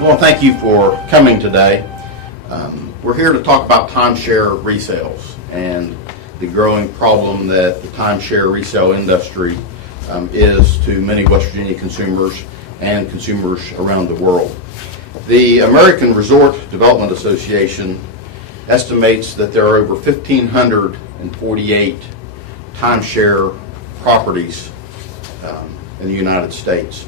Well, thank you for coming today. We're here to talk about timeshare resales and the growing problem that the timeshare resale industry is to many West Virginia consumers and consumers around the world. The American Resort Development Association estimates that there are over 1,548 timeshare properties in the United States.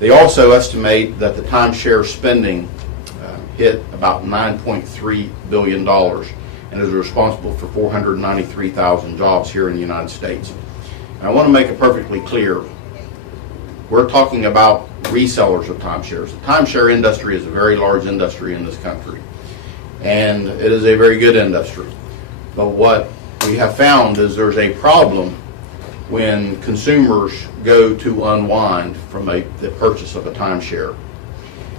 They also estimate that the timeshare spending hit about $9.3 billion and is responsible for 493,000 jobs here in the United States. And I want to make it perfectly clear, we're talking about resellers of timeshares. The timeshare industry is a very large industry in this country, and it is a very good industry. But what we have found is there's a problem when consumers go to unwind from the purchase of a timeshare.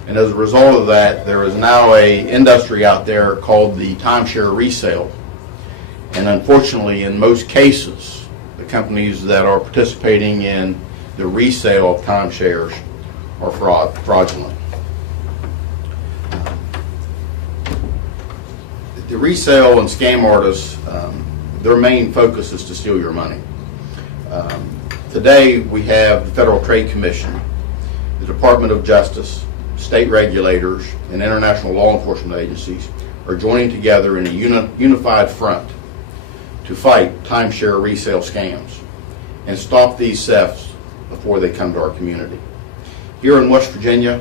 And as a result of that, there is now an industry out there called the timeshare resale. And unfortunately, in most cases, the companies that are participating in the resale of timeshares are fraudulent. The resale and scam artists, their main focus is to steal your money. Today we have the Federal Trade Commission, the Department of Justice, state regulators, and international law enforcement agencies are joining together in a unified front to fight timeshare resale scams and stop these thefts before they come to our community. Here in West Virginia,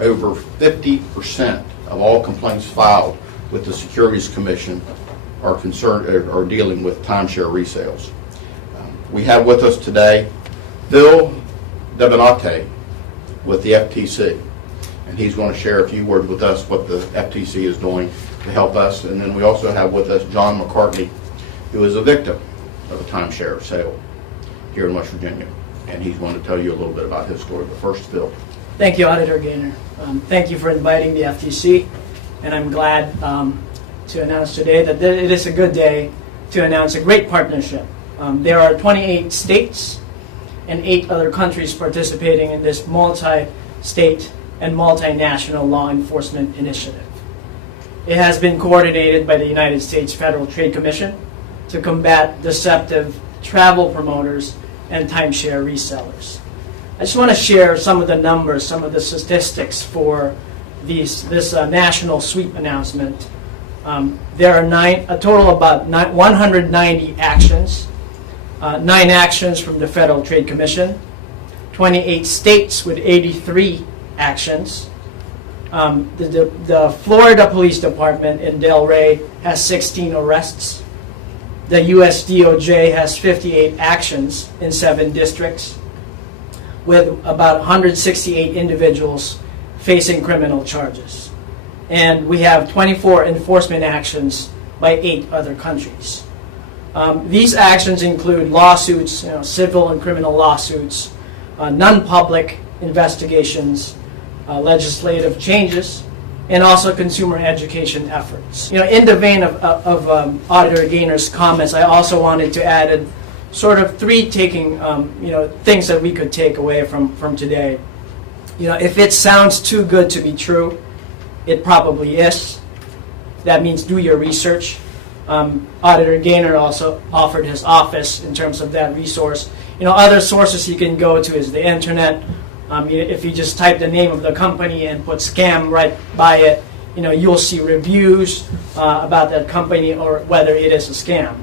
over 50% of all complaints filed with the Securities Commission are dealing with timeshare resales. We have with us today Phil Debenate with the FTC, and he's going to share a few words with us what the FTC is doing to help us. And then we also have with us John McCartney, who is a victim of a timeshare sale here in West Virginia, and he's going to tell you a little bit about his story. But first, Phil. Thank you, Auditor Gaynor. Thank you for inviting the FTC, and I'm glad to announce today that it is a good day to announce a great partnership. There are 28 states and 8 other countries participating in this multi-state and multinational law enforcement initiative. It has been coordinated by the United States Federal Trade Commission to combat deceptive travel promoters and timeshare resellers. I just want to share some of the numbers, some of the statistics for this national sweep announcement. There are a total of about 190 actions, 9 actions from the Federal Trade Commission, 28 states with 83 actions. The Florida Police Department in Delray has 16 arrests. The US DOJ has 58 actions in 7 districts, with about 168 individuals facing criminal charges. And we have 24 enforcement actions by 8 other countries. These actions include lawsuits, civil and criminal lawsuits, non-public investigations, legislative changes, and also consumer education efforts. In the vein of Auditor Gaynor's comments, I also wanted to add sort of 3 things that we could take away from today. If it sounds too good to be true, it probably is. That means do your research. Auditor Gaynor also offered his office in terms of that resource. Other sources you can go to is the internet. If you just type the name of the company and put scam right by it, you'll see reviews about that company or whether it is a scam.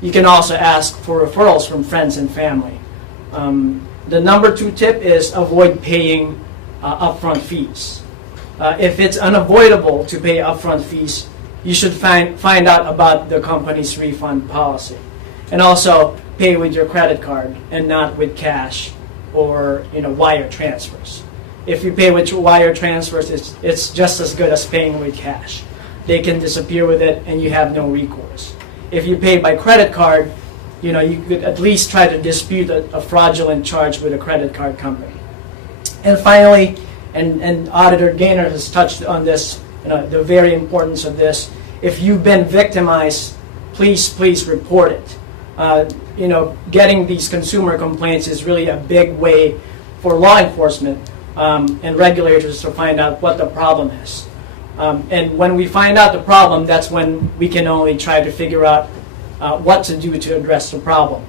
You can also ask for referrals from friends and family. The number 2 tip is avoid paying upfront fees. If it's unavoidable to pay upfront fees, you should find out about the company's refund policy. And also pay with your credit card and not with cash or wire transfers. If you pay with wire transfers, it's just as good as paying with cash. They can disappear with it and you have no recourse. If you pay by credit card, you could at least try to dispute a fraudulent charge with a credit card company. And finally, and Auditor Gaynor has touched on this, the very importance of this. If you've been victimized, please report it. Getting these consumer complaints is really a big way for law enforcement and regulators to find out what the problem is. And when we find out the problem, that's when we can only try to figure out what to do to address the problem.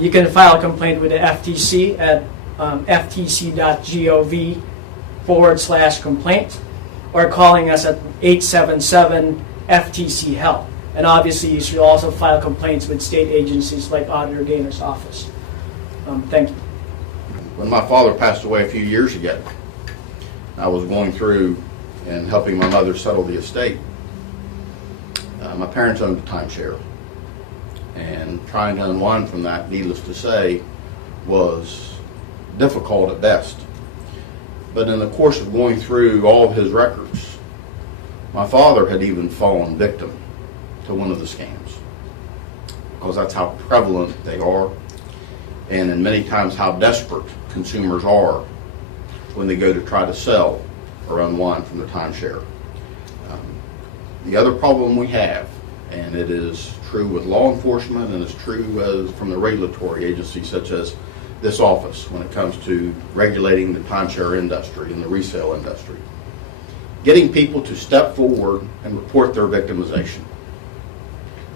You can file a complaint with the FTC at ftc.gov/complaint, or calling us at 877-FTC-HELP. And obviously, you should also file complaints with state agencies like Auditor Gaynor's office. Thank you. When my father passed away a few years ago, I was going through and helping my mother settle the estate. My parents owned a timeshare, and trying to unwind from that, needless to say, was difficult at best. But in the course of going through all of his records, my father had even fallen victim to one of the scams, because that's how prevalent they are, and in many times how desperate consumers are when they go to try to sell or unwind from their timeshare. The other problem we have, and it is true with law enforcement and it's true from the regulatory agencies such as this office when it comes to regulating the timeshare industry and the resale industry, getting people to step forward and report their victimization.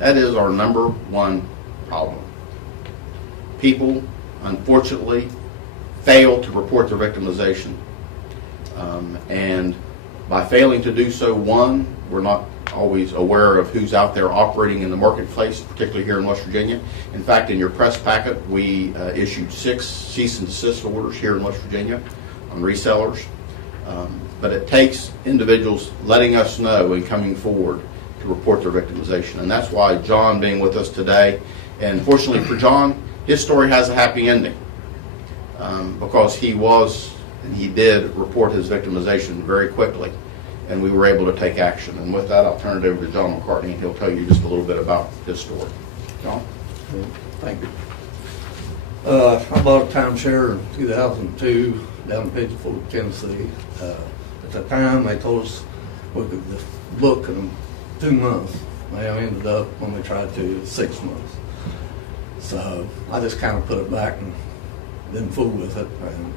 That is our number one problem. People, unfortunately, fail to report their victimization. And by failing to do so, one, we're not always aware of who's out there operating in the marketplace, particularly here in West Virginia. In fact, in your press packet, we issued 6 cease and desist orders here in West Virginia on resellers. But it takes individuals letting us know and coming forward to report their victimization. And that's why John being with us today, and fortunately for John, his story has a happy ending, because he did report his victimization very quickly, and we were able to take action. And with that, I'll turn it over to John McCartney, and he'll tell you just a little bit about his story. John? Thank you. I bought a timeshare in 2002 down in Pittsburgh, Tennessee. At the time, they told us we could just book in 2 months. They ended up, when we tried to, 6 months. So I just kind of put it back and didn't fool with it. And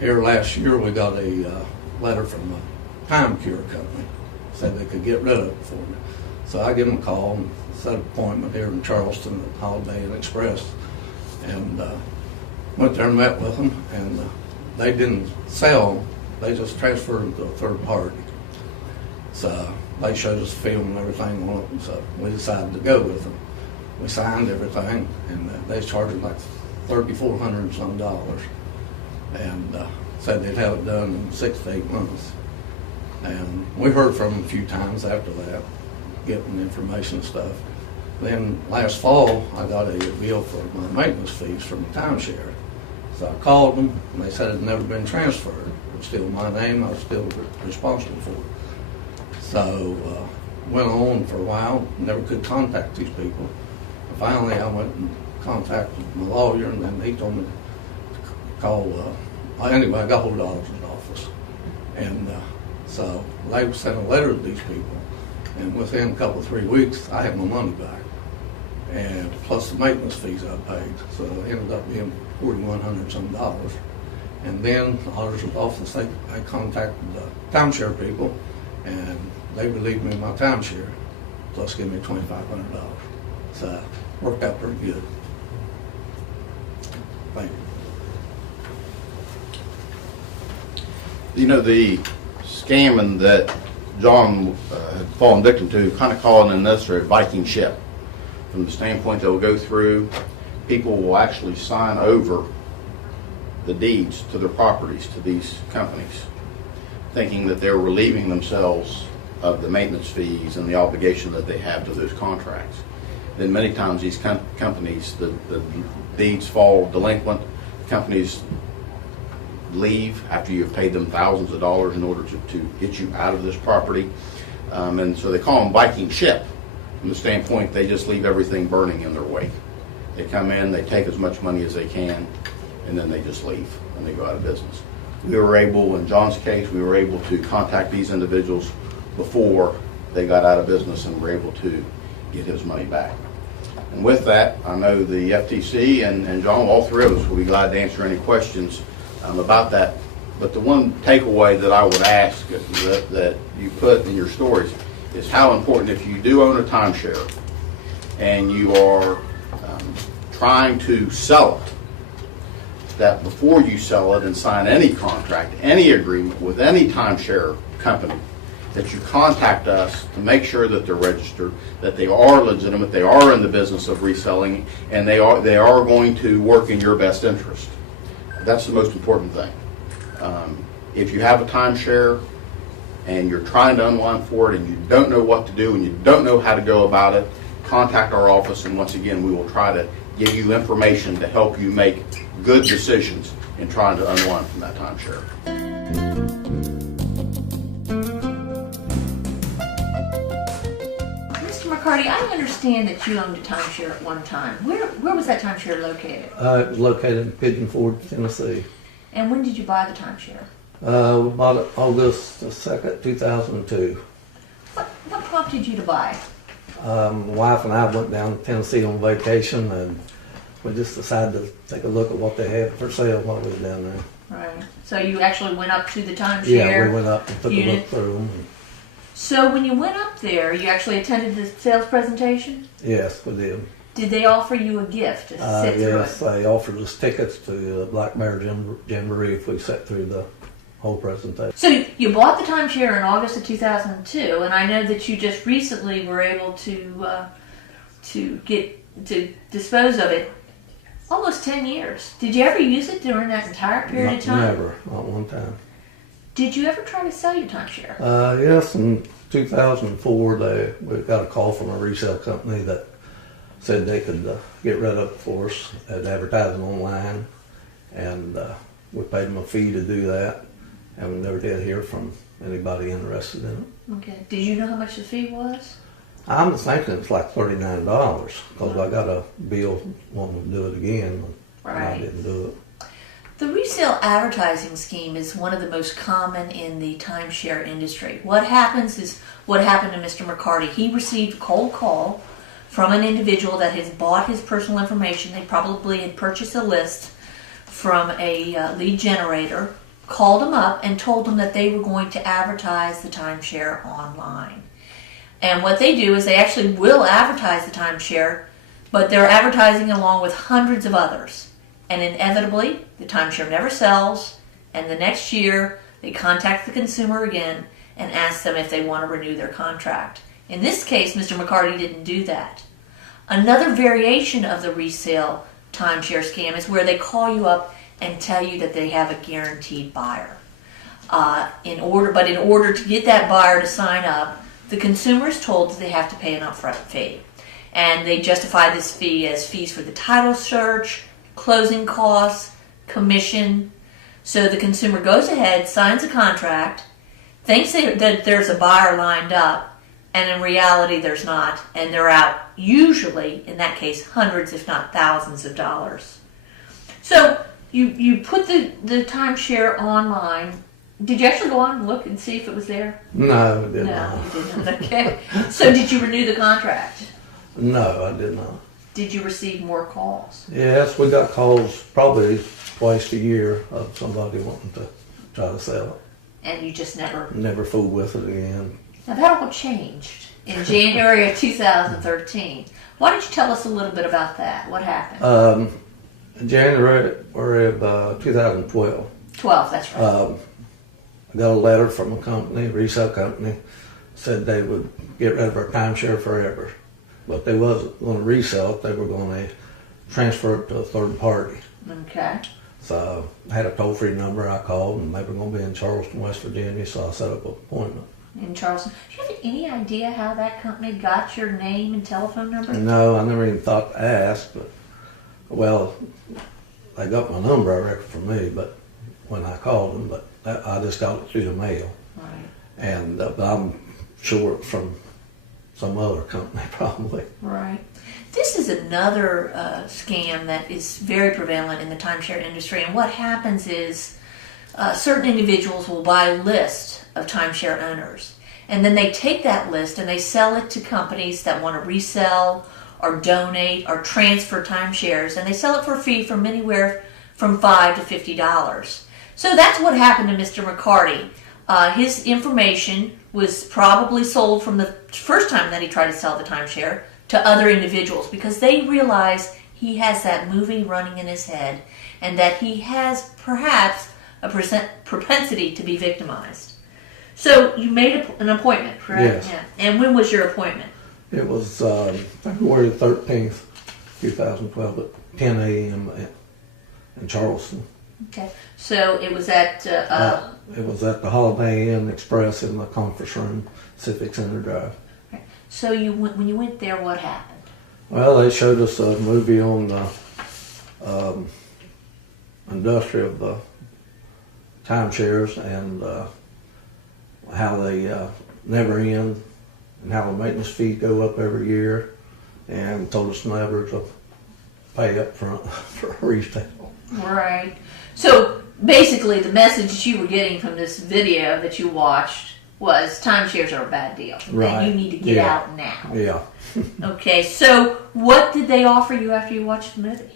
here last year, we got a letter from a time cure company, said they could get rid of it for me. So I give them a call and set an appointment here in Charleston at Holiday Inn Express, and went there and met with them, and they didn't sell, they just transferred them to a third party. So they showed us the film and everything on it, and so we decided to go with them. We signed everything, and they charged like $3,400 and some, and said they'd have it done in 6 to 8 months. And we heard from them a few times after that, getting information and stuff. Then last fall, I got a bill for my maintenance fees from the timeshare. So I called them, and they said it had never been transferred. It was still my name, I was still responsible for it. So went on for a while, never could contact these people. Finally, I went and contacted my lawyer, and then he told me to call, anyway, I got hold of the auditor's office. And so they sent a letter to these people, and within a couple, 3 weeks, I had my money back, and plus the maintenance fees I paid. So it ended up being $4,100 some. And then the auditor's office, they contacted the timeshare people, and they relieved me of my timeshare, plus gave me $2,500. So it worked out pretty good. Thank you. You know, the scamming that John had fallen victim to, kind of calling in this a Viking ship. From the standpoint they'll go through, people will actually sign over the deeds to their properties to these companies, thinking that they're relieving themselves of the maintenance fees and the obligation that they have to those contracts. Then many times these companies, the deeds fall delinquent, companies leave after you've paid them thousands of dollars in order to get you out of this property. And so they call them Viking ship. From the standpoint, they just leave everything burning in their wake. They come in, they take as much money as they can, and then they just leave and they go out of business. We were able, in John's case, we were able to contact these individuals before they got out of business and were able to get his money back. And with that, I know the FTC and John, all three of us will be glad to answer any questions about that But the one takeaway that I would ask that you put in your stories is how important, if you do own a timeshare and you are trying to sell it, that before you sell it and sign any contract, any agreement with any timeshare company, that you contact us to make sure that they're registered, that they are legitimate, they are in the business of reselling, and they are going to work in your best interest. That's the most important thing. If you have a timeshare and you're trying to unwind for it and you don't know what to do and you don't know how to go about it, contact our office, and once again, we will try to give you information to help you make good decisions in trying to unwind from that timeshare. Mr. McCarty, I understand that you owned a timeshare at one time. Where was that timeshare located? It was located in Pigeon Forge, Tennessee. And when did you buy the timeshare? We bought it August 2nd, 2002. What prompted you to buy? My wife and I went down to Tennessee on vacation, and we just decided to take a look at what they had for sale while we were down there. Right. So you actually went up to the timeshare? Yeah, we went up and took a unit. look through them. So when you went up there, you actually attended the sales presentation? Yes, we did. Did they offer you a gift to sit through Yes, it? they offered us tickets to the Black Bear Jamboree if we sat through the whole presentation. So you bought the timeshare in August of 2002, and I know that you just recently were able to dispose of it. Almost 10 years. Did you ever use it during that entire period of time? Never, not one time. Did you ever try to sell your timeshare? Yes, in 2004, we got a call from a resale company that said they could get rid of it for us at advertising online, and we paid them a fee to do that, and we never did hear from anybody interested in it. Okay. Did you know how much the fee was? I'm thinking it's like $39 because I got a bill wanting to do it again, and I Right. didn't do it. The resale advertising scheme is one of the most common in the timeshare industry. What happens is what happened to Mr. McCarty. He received a cold call from an individual that has bought his personal information. They probably had purchased a list from a lead generator, called him up and told him that they were going to advertise the timeshare online. And what they do is they actually will advertise the timeshare, but they're advertising along with hundreds of others. And inevitably, the timeshare never sells, and the next year they contact the consumer again and ask them if they want to renew their contract. In this case, Mr. McCarty didn't do that. Another variation of the resale timeshare scam is where they call you up and tell you that they have a guaranteed buyer. In order to get that buyer to sign up, the consumer is told that they have to pay an upfront fee. And they justify this fee as fees for the title search, closing costs, commission. So the consumer goes ahead, signs a contract, thinks that there's a buyer lined up, and in reality there's not. And they're out, usually, in that case, hundreds if not thousands of dollars. So you put the timeshare online. Did you actually go on and look and see if it was there? No, I did No, not. you didn't. Okay. So did you renew the contract? No, I did not. Did you receive more calls? Yes, we got calls probably twice a year of somebody wanting to try to sell it. And you just never... Never fooled with it again. Now that all changed in January of 2013. Why don't you tell us a little bit about that? What happened? In January of 2012, 12, that's right. I got a letter from a company, a resale company, said they would get rid of our timeshare forever. But they wasn't going to resell it, they were going to transfer it to a third party. Okay. So I had a toll-free number, I called, and they were going to be in Charleston, West Virginia, so I set up an appointment. In Charleston. Do you have any idea how that company got your name and telephone number? No, I never even thought to ask, but, well, they got my number, I reckon, from me, but when I called them, but I just got it through the mail. Right. And but I'm sure it's from some other company, probably. Right. This is another scam that is very prevalent in the timeshare industry. And what happens is certain individuals will buy a list of timeshare owners. And then they take that list and they sell it to companies that want to resell or donate or transfer timeshares. And they sell it for a fee from anywhere from $5 to $50. So that's what happened to Mr. McCarty. His information was probably sold from the first time that he tried to sell the timeshare to other individuals because they realize he has that movie running in his head and that he has perhaps a propensity to be victimized. So you made an appointment, correct? Yes. Yeah. And when was your appointment? It was February 13th, 2012 at 10 a.m. in Charleston. Okay. So it was at... It was at the Holiday Inn Express in the conference room, Civic Center Drive. Okay. So when you went there, what happened? Well, they showed us a movie on the industry of the timeshares and how they never end and how the maintenance fees go up every year, and told us never to pay up front for resale. Right. So basically the message that you were getting from this video that you watched was timeshares are a bad deal. Right. And you need to get out now. Yeah. Okay, so what did they offer you after you watched the movie?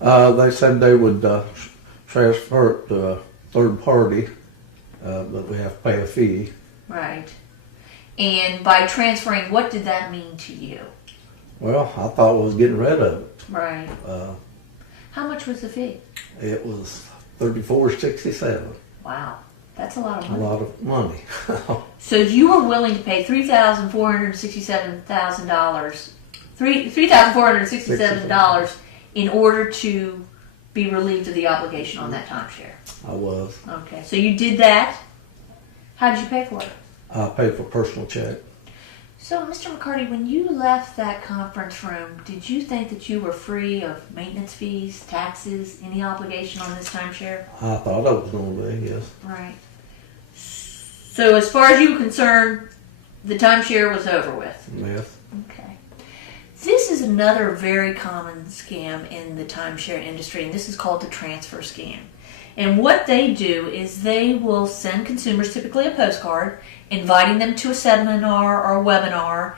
They said they would transfer it to a third party, but we have to pay a fee. Right. And by transferring, what did that mean to you? Well, I thought I was getting rid of it. Right. How much was the fee? It was $34.67. Wow, that's a lot of A money. lot of money. So you were willing to pay $3,467 in order to be relieved of the obligation on that timeshare. I was. Okay, so you did that. How did you pay for it? I paid for personal check. So, Mr. McCarty, when you left that conference room, did you think that you were free of maintenance fees, taxes, any obligation on this timeshare? I thought I was going to be, yes. Right. So, as far as you were concerned, the timeshare was over with. Yes. Okay. This is another very common scam in the timeshare industry, and this is called the transfer scam. And what they do is they will send consumers typically a postcard inviting them to a seminar or a webinar.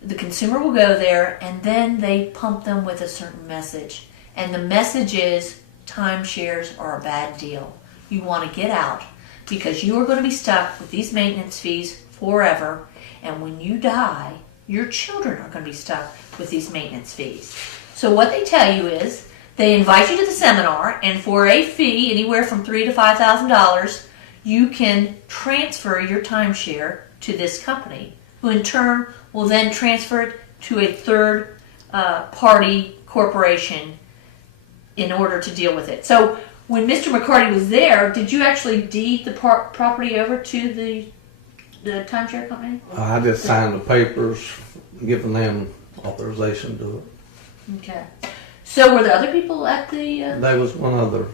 The consumer will go there and then they pump them with a certain message. And the message is timeshares are a bad deal. You want to get out because you are going to be stuck with these maintenance fees forever. And when you die, your children are going to be stuck with these maintenance fees. So what they tell you is they invite you to the seminar, and for a fee anywhere from $3,000 to $5,000, you can transfer your timeshare to this company, who in turn will then transfer it to a third party corporation in order to deal with it. So when Mr. McCarty was there, did you actually deed the property over to the timeshare company? I just signed the papers, giving them authorization to do it. Okay. So were there other people at the... There was one other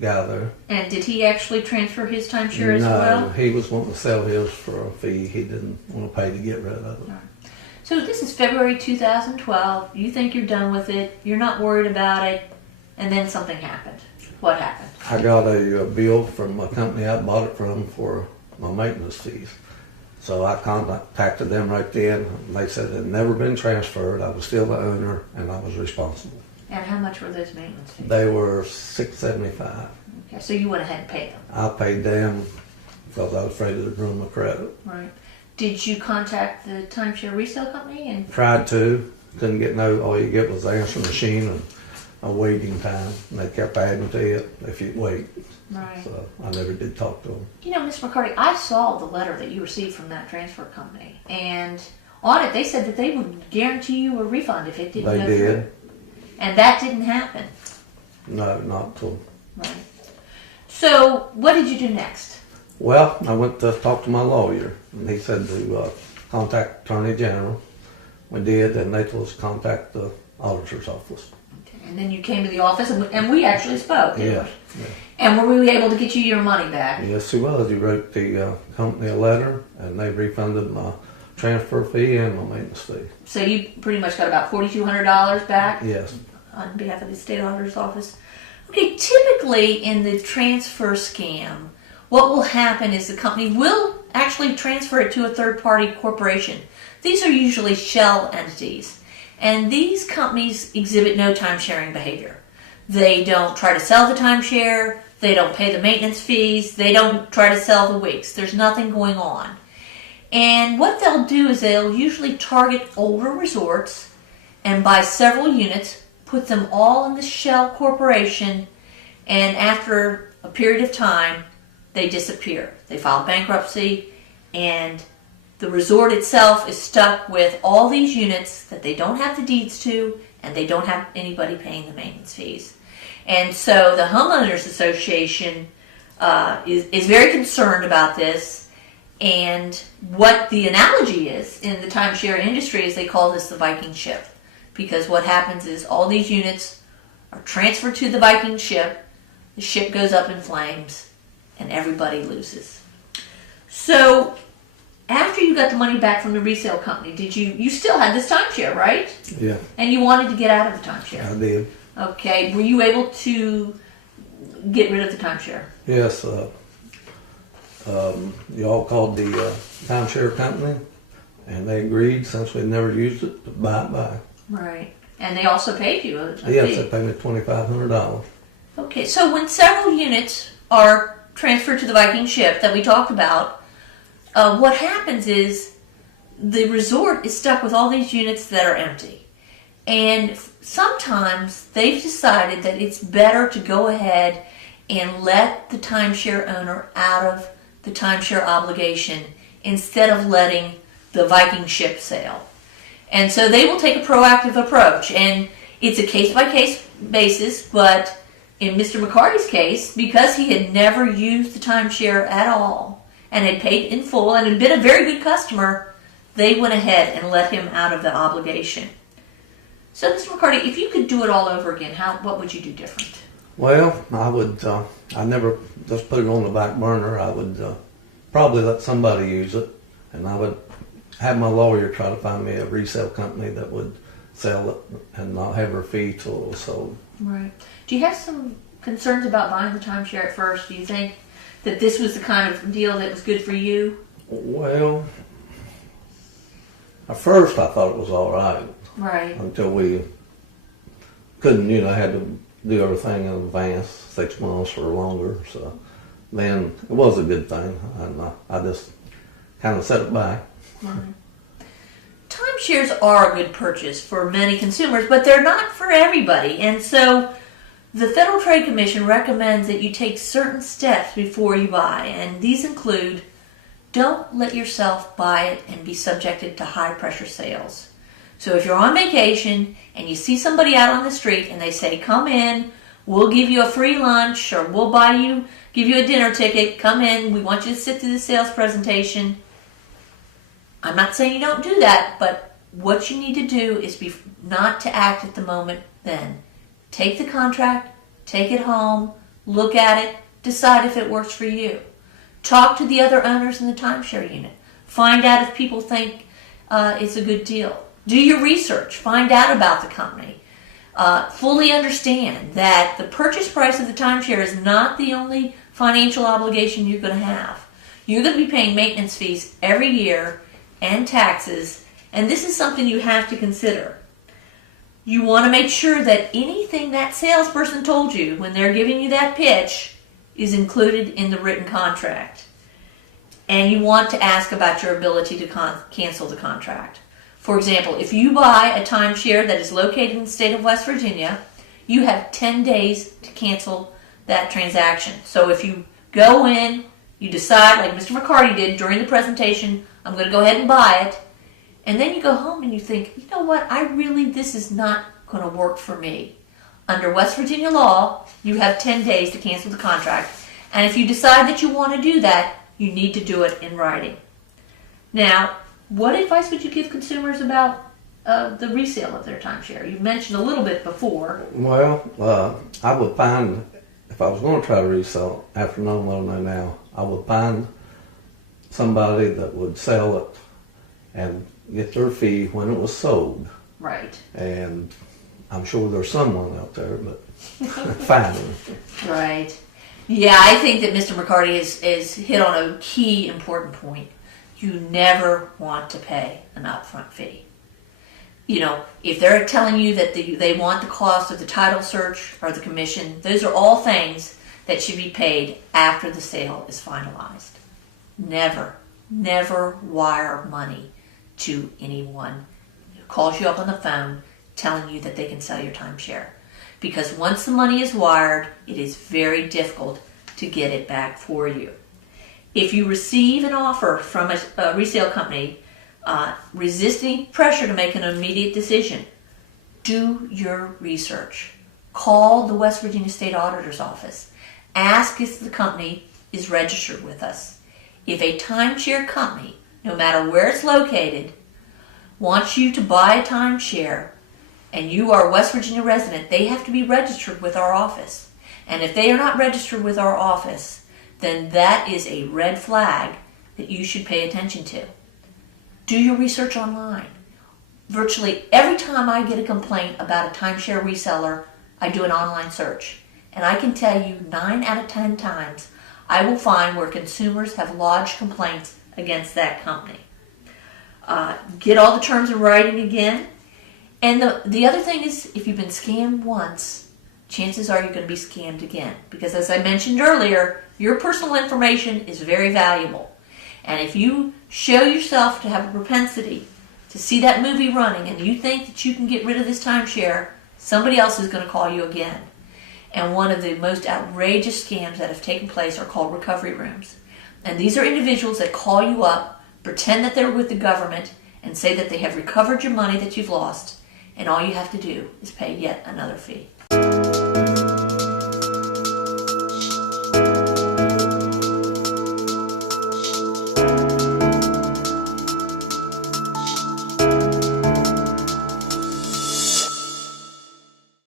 guy there. And did he actually transfer his timeshare as well? No, he was wanting to sell his for a fee. He didn't want to pay to get rid of it. Right. So this is February 2012. You think you're done with it. You're not worried about it. And then something happened. What happened? I got a bill from a company I bought it from for my maintenance fees. So I contacted them right then. And they said it had never been transferred. I was still the owner and I was responsible. And how much were those maintenance fees? They were $675. Okay, so you went ahead and paid them. I paid them because I was afraid of the ruin my credit. Right. Did you contact the timeshare resale company? And Tried to, couldn't get no. All you get was the answering machine and a waiting time. And they kept adding to it if you wait. right. So I never did talk to them. You know, Mr. McCarty, I saw the letter that you received from that transfer company, and on it they said that they would guarantee you a refund if it didn't They go did. through. And that didn't happen. No, not till. Right. So, what did you do next? Well, I went to talk to my lawyer, and he said to contact Attorney General. We did, and they told us to contact the auditor's office. Okay. And then you came to the office, and we actually spoke. Didn't Yeah. we? And were we able to get you your money back? Yes, he was. He wrote the company a letter, and they refunded my transfer fee and my maintenance fee. So you pretty much got about $4,200 back Yes. on behalf of the state auditor's office. Okay, typically in the transfer scam, what will happen is the company will actually transfer it to a third-party corporation. These are usually shell entities, and these companies exhibit no time-sharing behavior. They don't try to sell the timeshare. They don't pay the maintenance fees. They don't try to sell the weeks. There's nothing going on. And what they'll do is they'll usually target older resorts and buy several units, put them all in the shell corporation, and after a period of time, they disappear. They file bankruptcy, and the resort itself is stuck with all these units that they don't have the deeds to, and they don't have anybody paying the maintenance fees. And so the Homeowners Association is very concerned about this. And what the analogy is in the timeshare industry is they call this the Viking ship. Because what happens is all these units are transferred to the Viking ship, the ship goes up in flames, and everybody loses. So after you got the money back from the resale company, you still had this timeshare, right? Yeah, And you wanted to get out of the timeshare. I did. Okay, were you able to get rid of the timeshare? Yes, y'all called the timeshare company, and they agreed, since we never used it, to buy it back. Right. And they also paid you a fee. Yes, they paid me $2,500. Okay, so when several units are transferred to the Viking ship that we talked about, what happens is the resort is stuck with all these units that are empty. And sometimes they've decided that it's better to go ahead and let the timeshare owner out of the timeshare obligation instead of letting the Viking ship sail. And so they will take a proactive approach, and it's a case-by-case basis, but in Mr. McCarty's case, because he had never used the timeshare at all and had paid in full and had been a very good customer, they went ahead and let him out of the obligation. So, Mr. McCarty, if you could do it all over again, what would you do different? Well, I would, I never just put it on the back burner. I would probably let somebody use it, and I would have my lawyer try to find me a resale company that would sell it and not have her fee till it was sold. Right. Do you have some concerns about buying the timeshare at first? Do you think that this was the kind of deal that was good for you? Well, at first I thought it was all right. Right. Until we couldn't, had to do everything in advance, 6 months or longer. So then it was a good thing, and I just kind of set it back. Right. Timeshares are a good purchase for many consumers, but they're not for everybody. And so the Federal Trade Commission recommends that you take certain steps before you buy, and these include: don't let yourself buy it and be subjected to high-pressure sales. So if you're on vacation and you see somebody out on the street and they say, come in, we'll give you a free lunch, or we'll give you a dinner ticket, come in, we want you to sit through the sales presentation. I'm not saying you don't do that, but what you need to do is not to act at the moment then. Take the contract, take it home, look at it, decide if it works for you. Talk to the other owners in the timeshare unit. Find out if people think it's a good deal. Do your research. Find out about the company. Fully understand that the purchase price of the timeshare is not the only financial obligation you're going to have. You're going to be paying maintenance fees every year and taxes, and this is something you have to consider. You want to make sure that anything that salesperson told you when they're giving you that pitch is included in the written contract. And you want to ask about your ability to cancel the contract. For example, if you buy a timeshare that is located in the state of West Virginia, you have 10 days to cancel that transaction. So if you go in, you decide, like Mr. McCarty did during the presentation, I'm going to go ahead and buy it, and then you go home and you think, you know what, this is not going to work for me. Under West Virginia law, you have 10 days to cancel the contract, and if you decide that you want to do that, you need to do it in writing. Now, what advice would you give consumers about the resale of their timeshare? You mentioned a little bit before. Well, I would find, if I was going to try to resell it, after knowing what I know now, I would find somebody that would sell it and get their fee when it was sold. Right. And I'm sure there's someone out there, but find them. Right. Yeah, I think that Mr. McCarty has hit on a key important point. You never want to pay an upfront fee. If they're telling you that they want the cost of the title search or the commission, those are all things that should be paid after the sale is finalized. Never, never wire money to anyone who calls you up on the phone telling you that they can sell your timeshare. Because once the money is wired, it is very difficult to get it back for you. If you receive an offer from a resale company resisting pressure to make an immediate decision, do your research. Call the West Virginia State Auditor's Office. Ask if the company is registered with us. If a timeshare company, no matter where it's located, wants you to buy a timeshare and you are a West Virginia resident, they have to be registered with our office. And if they are not registered with our office, then that is a red flag that you should pay attention to. Do your research online. Virtually every time I get a complaint about a timeshare reseller, I do an online search. And I can tell you 9 out of 10 times, I will find where consumers have lodged complaints against that company. Get all the terms in writing again. And the other thing is, if you've been scammed once, chances are you're going to be scammed again. Because as I mentioned earlier, your personal information is very valuable. And if you show yourself to have a propensity to see that movie running and you think that you can get rid of this timeshare, somebody else is going to call you again. And one of the most outrageous scams that have taken place are called recovery rooms. And these are individuals that call you up, pretend that they're with the government, and say that they have recovered your money that you've lost, and all you have to do is pay yet another fee.